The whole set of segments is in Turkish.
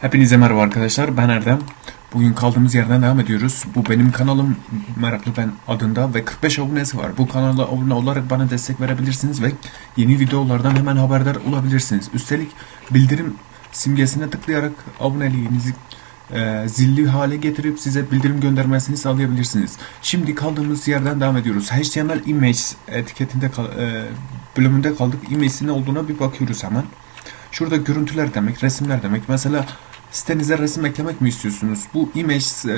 Hepinize merhaba arkadaşlar. Ben Erdem. Bugün kaldığımız yerden devam ediyoruz. Bu benim kanalım Meraklı Ben adında ve 45 abonesi var. Bu kanala abone olarak bana destek verebilirsiniz ve yeni videolardan hemen haberdar olabilirsiniz. Üstelik bildirim simgesine tıklayarak aboneliğinizi e, zilli hale getirip size bildirim göndermesini sağlayabilirsiniz. Şimdi kaldığımız yerden devam ediyoruz. HTML image etiketinde e, bölümünde kaldık. Image'in ne olduğuna bir bakıyoruz hemen. Şurada görüntüler demek, resimler demek. Mesela sitenize resim eklemek mi istiyorsunuz? Bu image e,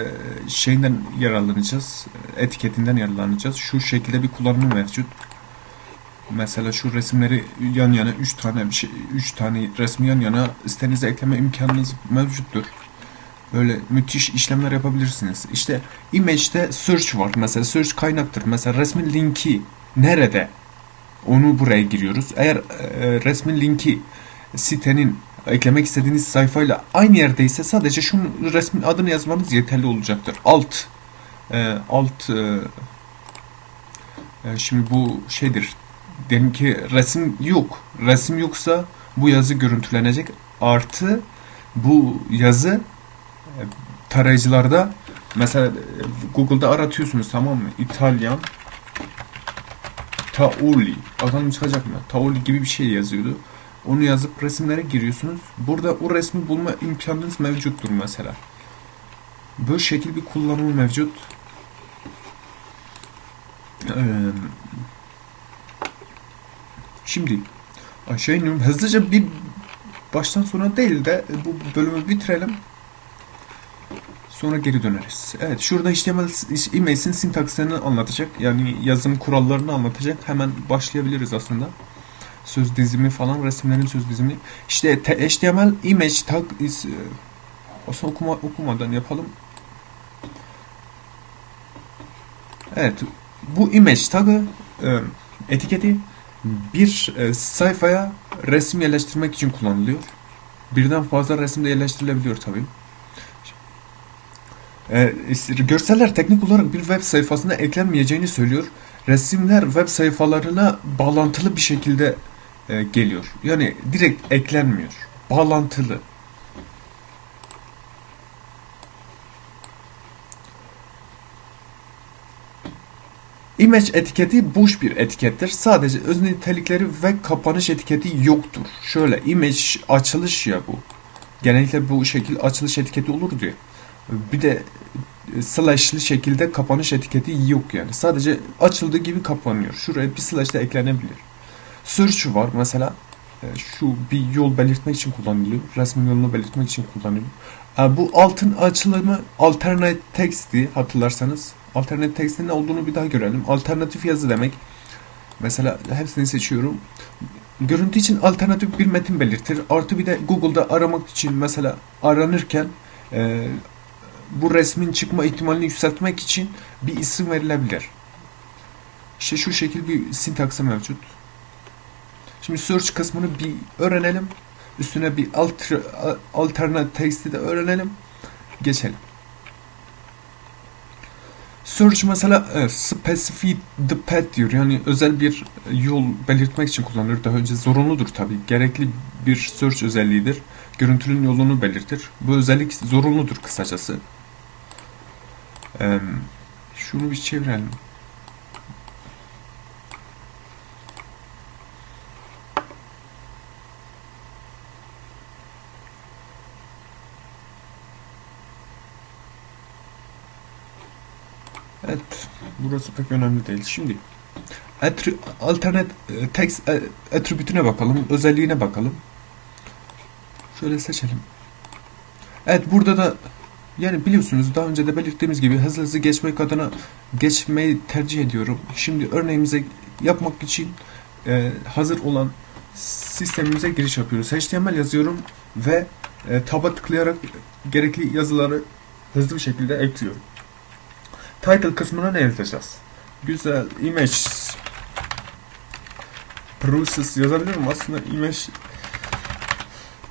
şeyinden yararlanacağız. e, Etiketinden yararlanacağız. Şu şekilde bir kullanımı mevcut. Mesela şu resimleri yan yana 3 tane bir şey 3 tane resmi yan yana sitenize ekleme imkanınız mevcuttur. Böyle müthiş işlemler yapabilirsiniz. İşte image'de search var. Mesela search kaynaktır. Mesela resmin linki nerede? Onu buraya giriyoruz. Eğer e, resmin linki sitenin eklemek istediğiniz sayfayla aynı yerdeyse sadece şunun resmin adını yazmanız yeterli olacaktır. Alt e, alt e, e, şimdi bu şeydir. Diyelim ki resim yok. Resim yoksa bu yazı görüntülenecek. Artı bu yazı e, tarayıcılarda mesela e, Google'da aratıyorsunuz tamam mı? İtalyan Taoli. Bakalım çıkacak mı? Taoli gibi bir şey yazıyordu. Onu yazıp resimlere giriyorsunuz. Burada o resmi bulma imkanınız mevcuttur mesela. Böyle şekil bir kullanımı mevcut. Şimdi aşağı iniyorum. Hızlıca bir baştan sona değil de bu bölümü bitirelim. Sonra geri döneriz. Evet şurada HTML sintakslerini anlatacak. Yani yazım kurallarını anlatacak. Hemen başlayabiliriz aslında söz dizimi falan resimlerin söz dizimi. İşte te- HTML image tag is e, aslında okuma, okumadan yapalım. Evet. Bu image tagı e, etiketi bir e, sayfaya resim yerleştirmek için kullanılıyor. Birden fazla resim de yerleştirilebiliyor tabii. E, görseller teknik olarak bir web sayfasına eklenmeyeceğini söylüyor. Resimler web sayfalarına bağlantılı bir şekilde e, geliyor. Yani direkt eklenmiyor. Bağlantılı. Image etiketi boş bir etikettir. Sadece öz nitelikleri ve kapanış etiketi yoktur. Şöyle image açılış ya bu. Genellikle bu şekil açılış etiketi olur diyor. Bir de e, slashlı şekilde kapanış etiketi yok yani. Sadece açıldığı gibi kapanıyor. Şuraya bir slash da eklenebilir. Search var mesela. E, Şu bir yol belirtmek için kullanılıyor. Resmin yolunu belirtmek için kullanılıyor. E, Bu altın açılımı alternate text'i hatırlarsanız. Alternate text'in ne olduğunu bir daha görelim. Alternatif yazı demek. Mesela hepsini seçiyorum. Görüntü için alternatif bir metin belirtir. Artı bir de Google'da aramak için mesela aranırken e, bu resmin çıkma ihtimalini yükseltmek için bir isim verilebilir. İşte şu şekil bir sintaksı mevcut. Şimdi search kısmını bir öğrenelim. Üstüne bir alter, alternate de öğrenelim. Geçelim. Search mesela e, specify the path diyor. Yani özel bir yol belirtmek için kullanılır. Daha önce zorunludur tabii. Gerekli bir search özelliğidir. Görüntünün yolunu belirtir. Bu özellik zorunludur kısacası. Em, şunu bir çevirelim. Evet, burası pek önemli değil. Şimdi attri- e, text e, attribütüne bakalım, özelliğine bakalım. Şöyle seçelim. Evet, burada da yani biliyorsunuz daha önce de belirttiğimiz gibi hızlı hızlı geçmek adına geçmeyi tercih ediyorum. Şimdi örneğimize yapmak için e, hazır olan sistemimize giriş yapıyoruz. HTML yazıyorum ve e, taba tıklayarak gerekli yazıları hızlı bir şekilde ekliyorum. Title kısmına ne yazacağız? Güzel image process yazabilirim aslında image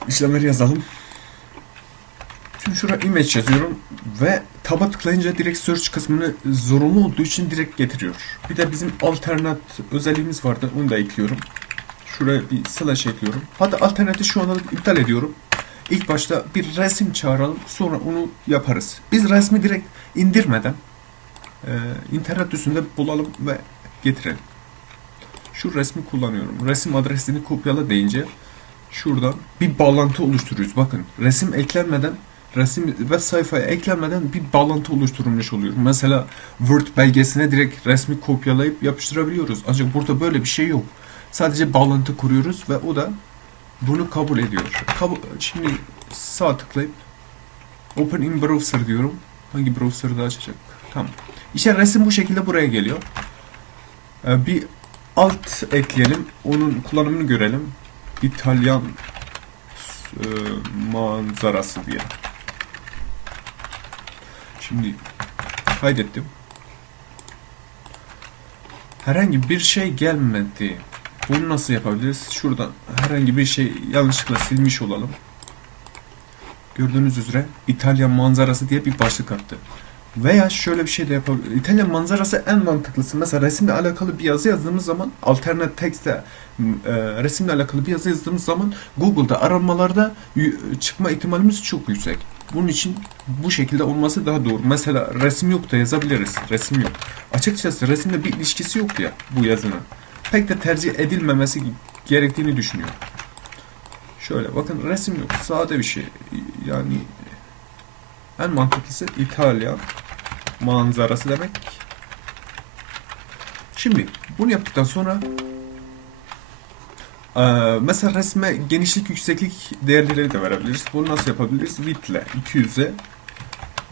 işlemleri yazalım. Şimdi şuraya image yazıyorum ve taba tıklayınca direkt search kısmını zorunlu olduğu için direkt getiriyor. Bir de bizim alternat özelliğimiz vardı onu da ekliyorum. Şuraya bir slash ekliyorum. Hatta alternatı şu anda iptal ediyorum. ilk başta bir resim çağıralım sonra onu yaparız. Biz resmi direkt indirmeden e, internet üstünde bulalım ve getirelim. Şu resmi kullanıyorum. Resim adresini kopyala deyince şuradan bir bağlantı oluşturuyoruz. Bakın resim eklenmeden resim web sayfaya eklenmeden bir bağlantı oluşturulmuş oluyor. Mesela Word belgesine direkt resmi kopyalayıp yapıştırabiliyoruz. Ancak burada böyle bir şey yok. Sadece bağlantı kuruyoruz ve o da bunu kabul ediyor. Kabul, şimdi sağ tıklayıp Open in Browser diyorum. Hangi browser'da açacak? Tamam. İşte resim bu şekilde buraya geliyor. Ee, bir alt ekleyelim. Onun kullanımını görelim. İtalyan e, manzarası diye. Şimdi kaydettim. Herhangi bir şey gelmedi. Bunu nasıl yapabiliriz? Şuradan herhangi bir şey yanlışlıkla silmiş olalım. Gördüğünüz üzere İtalyan manzarası diye bir başlık attı. Veya şöyle bir şey de yapabiliriz. İtalyan manzarası en mantıklısı. Mesela resimle alakalı bir yazı yazdığımız zaman alternate text'te e, resimle alakalı bir yazı yazdığımız zaman Google'da aramalarda çıkma ihtimalimiz çok yüksek. Bunun için bu şekilde olması daha doğru. Mesela resim yok da yazabiliriz. Resim yok. Açıkçası resimle bir ilişkisi yok ya bu yazının. Pek de tercih edilmemesi gerektiğini düşünüyorum. Şöyle bakın resim yok. Sade bir şey. Yani en mantıklısı İtalya manzarası demek. Şimdi bunu yaptıktan sonra eee, mesela resme genişlik yükseklik değerleri de verebiliriz. Bunu nasıl yapabiliriz? Width ile 200'e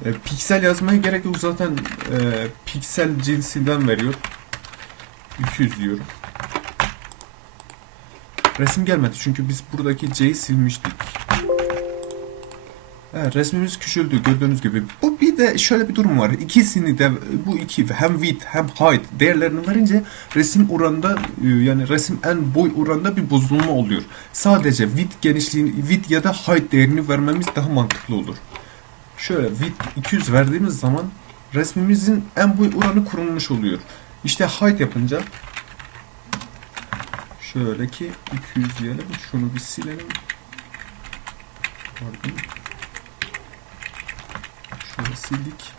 e, piksel yazmaya gerek yok zaten e, piksel cinsinden veriyor. 200 diyorum. Resim gelmedi çünkü biz buradaki C'yi silmiştik. Evet, resmimiz küçüldü gördüğünüz gibi. Bu bir de şöyle bir durum var. İkisini de bu iki hem width hem height değerlerini verince resim oranında e, yani resim en boy oranında bir bozulma oluyor. Sadece width genişliğini width ya da height değerini vermemiz daha mantıklı olur. Şöyle width 200 verdiğimiz zaman resmimizin en boy oranı kurulmuş oluyor. İşte height yapınca şöyle ki 200 diyelim. Şunu bir silelim. Pardon. Şöyle sildik.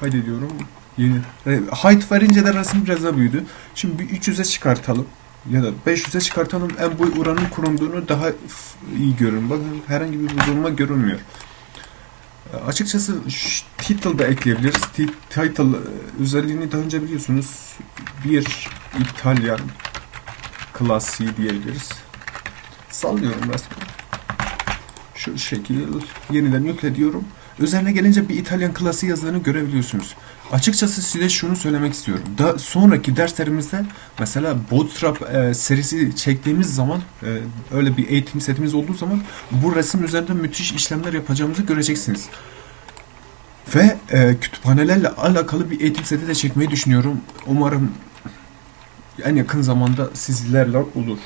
Kaydediyorum. Yeni. E, height verince de resim biraz daha büyüdü. Şimdi bir 300'e çıkartalım. Ya da 500'e çıkartalım. En boy oranının kurulduğunu daha iyi görün. Bakın herhangi bir bozulma görünmüyor. E, Açıkçası title da ekleyebiliriz. Ti- Title e, özelliğini daha önce biliyorsunuz. Bir İtalyan klasiği diyebiliriz. Sallıyorum resmen. Şu şekil yeniden yükle diyorum. Üzerine gelince bir İtalyan klasiği yazdığını görebiliyorsunuz. Açıkçası size şunu söylemek istiyorum. Da sonraki derslerimizde mesela Bootstrap e, serisi çektiğimiz zaman e, öyle bir eğitim setimiz olduğu zaman bu resim üzerinde müthiş işlemler yapacağımızı göreceksiniz. Ve e, kütüphanelerle alakalı bir eğitim seti de çekmeyi düşünüyorum. Umarım en yakın zamanda sizlerle olur.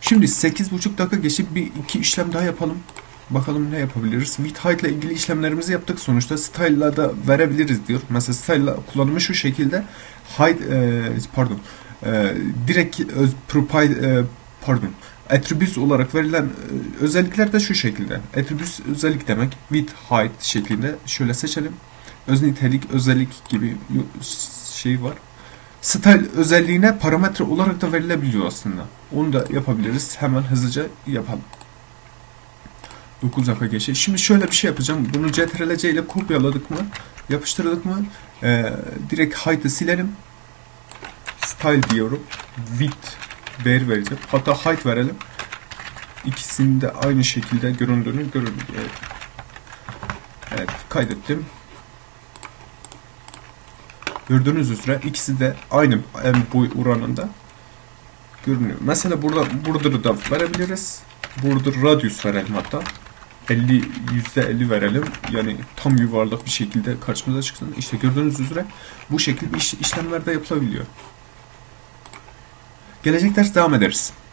Şimdi 8,5 dakika geçip bir iki işlem daha yapalım. Bakalım ne yapabiliriz. Height ile ilgili işlemlerimizi yaptık sonuçta. Style'la da verebiliriz diyor. Mesela style'la kullanımı şu şekilde. Height, e, pardon. E, direkt öz, propide, e, pardon. Attributes olarak verilen e, özellikler de şu şekilde. Attributes özellik demek. With height şeklinde. Şöyle seçelim. Öz nitelik, özellik gibi şey var. Style özelliğine parametre olarak da verilebiliyor aslında. Onu da yapabiliriz. Hemen hızlıca yapalım. 9 dakika geçti. Şimdi şöyle bir şey yapacağım. Bunu CTRL-C ile kopyaladık mı? Yapıştırdık mı? Ee, direkt height'ı silelim. Style diyorum. Width değer vereceğim. Hatta height verelim. İkisinin de aynı şekilde göründüğünü görün. Evet. evet kaydettim. Gördüğünüz üzere ikisi de aynı boy oranında görünüyor. Mesela burada border'ı da verebiliriz. Border radius verelim hatta. 50 %50 verelim. Yani tam yuvarlak bir şekilde karşımıza çıksın. İşte gördüğünüz üzere bu şekilde iş, işlemler de yapılabiliyor. Gelecek ders devam ederiz.